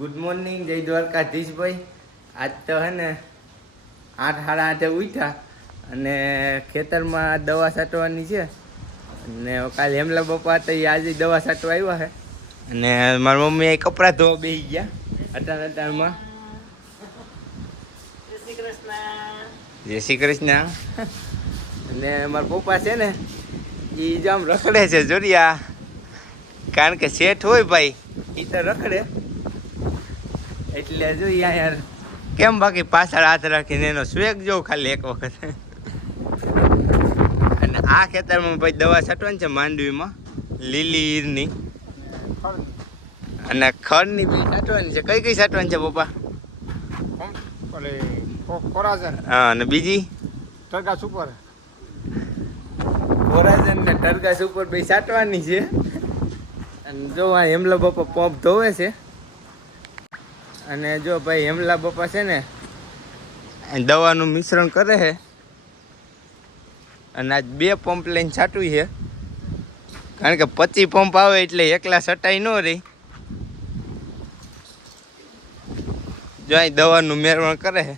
Good morning, જય દ્વારકાધીશભાઈ. આજ તો હે ને 8 સાડા 8 ઉઠ્યા અને ખેતરમાં દવા છાંટવાની છે. અને કાલે હેમલા બાપા હતા એ આજે દવા છાંટવા આવ્યા છે. અને મારી મમ્મી કપડાં ધોવા બેસી ગયા અટાણમાં. જય શ્રી કૃષ્ણ. અને મારા પપ્પા છે ને એ જામ રખડે છે જોરિયા, કારણ કે શેઠ હોય ભાઈ એ તો રખડે એટલે જોઈએ યાર કેમ. બાકી પાછળ હાથ રાખીને એનો સ્વેગ જોઉં ખાલી એક વખત. અને આ ખેતરમાં ભાઈ દવા છાંટવાની છે માંડવીમાં, લીલી ઈરની અને ખડની બી છાંટવાની છે. કઈ કઈ છાંટવાની છે પપ્પા? હા, અને બીજી ટરગા સુપર, કોરાજન ને ટરગા સુપર બે છાંટવાની છે. અને જો આ હેમલા બાપા પંપ ધોવે છે. અને જો ભાઈ હેમલા બાપા છે ને દવાનું મિશ્રણ કરે છે. અને આજ 2 પંપ લઈને છાંટવી છે, કારણ કે 25 પંપ આવે એટલે એકલા છટાઈ ન રહી. જો અહીં દવાનું મેળવણ કરે છે.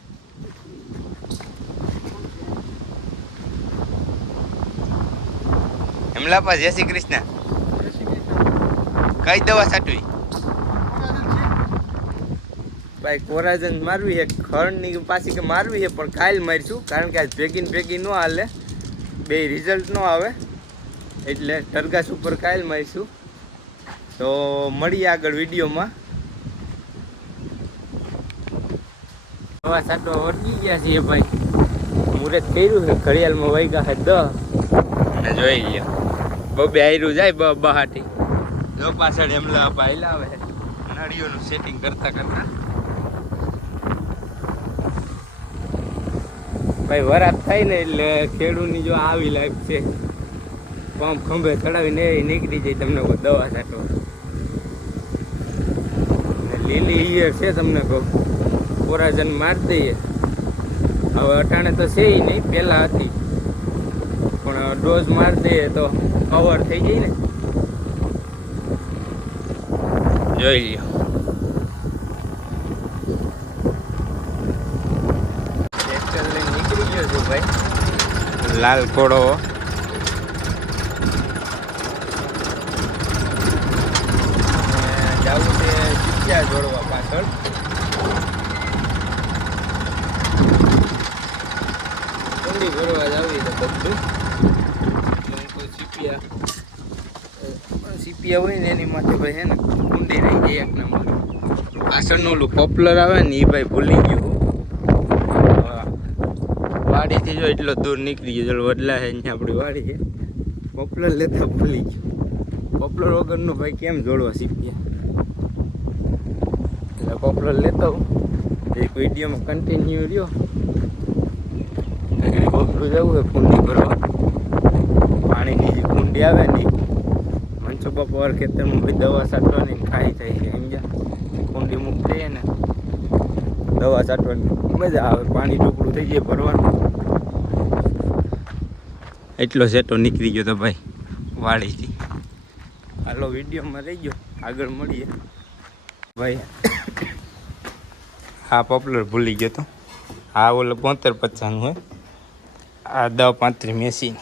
હેમલાપા જય શ્રી કૃષ્ણ. કઈ દવા છાંટવી ભાઈ? કોરાજન મારવી છે, ખડની પાછી કે મારવી છે, પણ કાલ મારીશું, કારણ કે આજ ભેગી ન હાલે, બે રિઝલ્ટ ન આવે. એટલે ટરગાસ ઉપર કાલ મારીશું. તો મળીએ આગળ વિડીયોમાં. દવા છાંટવા વળગી ગયા છીએ ભાઈ. મુહૂર્ત કર્યું છે, ઘડિયાળમાં વાગ્યા છે 10. અને જોઈ લ્યો બબે આયરું જાય બહાટી. જો પાછળ હેમલા બાયલા આવે નળીઓનું સેટિંગ કરતા ભાઈ વરાપ થાય ને એટલે ખેડૂતની જો આવી લાઈફ છે. પંપ ખંભે ચડાવીને નીકળી જાય તમને દવા છાંટવા. લીલી ઈયર છે તમને કહું, કોરાજન મારી દઈએ. હવે અટાણે તો છે નહીં, પહેલાં હતી, પણ ડોઝ મારી દઈએ તો કવર થઈ જાય ને. જોઈ લ્યો ટ્રેક્ટર લઈને નીકળી ગયો છું ભાઈ, લાલ ઘોડો. જવું છે ચીપિયા જોડવા પાછળ. કુંડી ભરવા જ આવી તો બધું સીપિયા હોય ને એની માથે ભાઈ છે ને કુંડી રહી જાય એક નંબર. પાછળનું ઓલું પોપ્લર આવે ને એ ભાઈ ભૂલી ગયું. વાડીથી જો એટલો દૂર નીકળી ગયો. ચલો વડલા છે અહીંયા આપણી વાડી છે. પોપ્લર લેતા ભૂલી ગયું. પોપ્લર વગરનું ભાઈ કેમ જોડવા સીપિયા? એટલે પોપ્લર લેતો એક વિડીયોમાં કન્ટિન્યુ રહ્યો. પોપ્લર જવું હોય કુંડી ભરવા, પાણીની જે કુંડી આવે ને મનસુબા પવાર ખેતરમાં ભાઈ દવા છાંટવાની ખાઈ થાય છે. સમજ્યા? કુંડી મૂકી દઈએ ને દવા છાંટવાની મજા આવે. પાણી ટુકડું થઈ જાય ભરવાનું. એટલો સેટો નીકળી ગયો તો ભાઈ વાડીથી. હાલો વિડીયોમાં રહી ગયો, આગળ મળીએ ભાઈ. હા પોપ્લર ભૂલી ગયો તો. હા ઓલો 72-50 હોય, આ 10-35 મેસી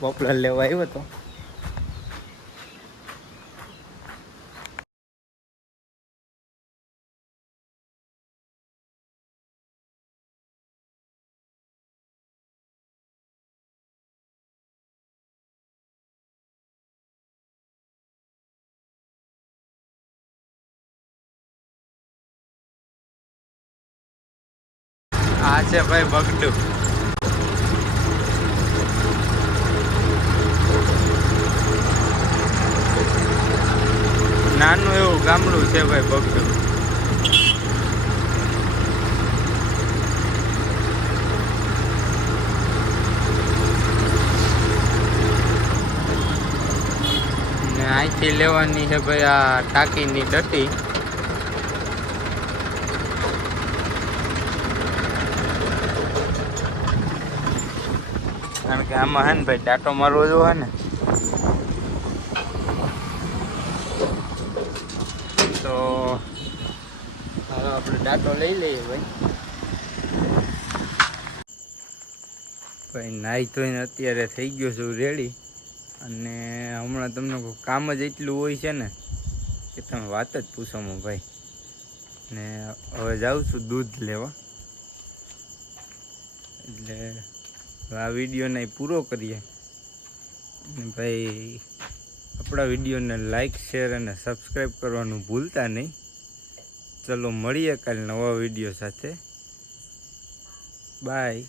પોપ્લર લેવા આવ્યો હતો. આ છે ભાઈ બગડું. નાનું એવું ગામડું છે ભાઈ બગડું. ને અહીંથી લેવાની છે ભાઈ આ ટાંકીની ડટી. કારણ કે આમાં હે ને ભાઈ ટાટો મારવો જો હે ને તો હાલો આપણે દાંતો લઈ લઈએ ભાઈ. ભાઈ નાહી ધોઈને અત્યારે થઈ ગયો છું રેડી. અને હમણાં તમને કામ જ એટલું હોય છે ને કે તમે વાત જ પૂછોમાં ભાઈ. ને હવે જાઉં છું દૂધ લેવા. એટલે આ વિડીયોને પૂરો કરીએ. અને ભાઈ આપણા વિડીયોને લાઈક શેર અને સબસ્ક્રાઈબ કરવાનું ભૂલતા નહીં. ચલો મળીએ કાલે નવા વિડીયો સાથે. બાય.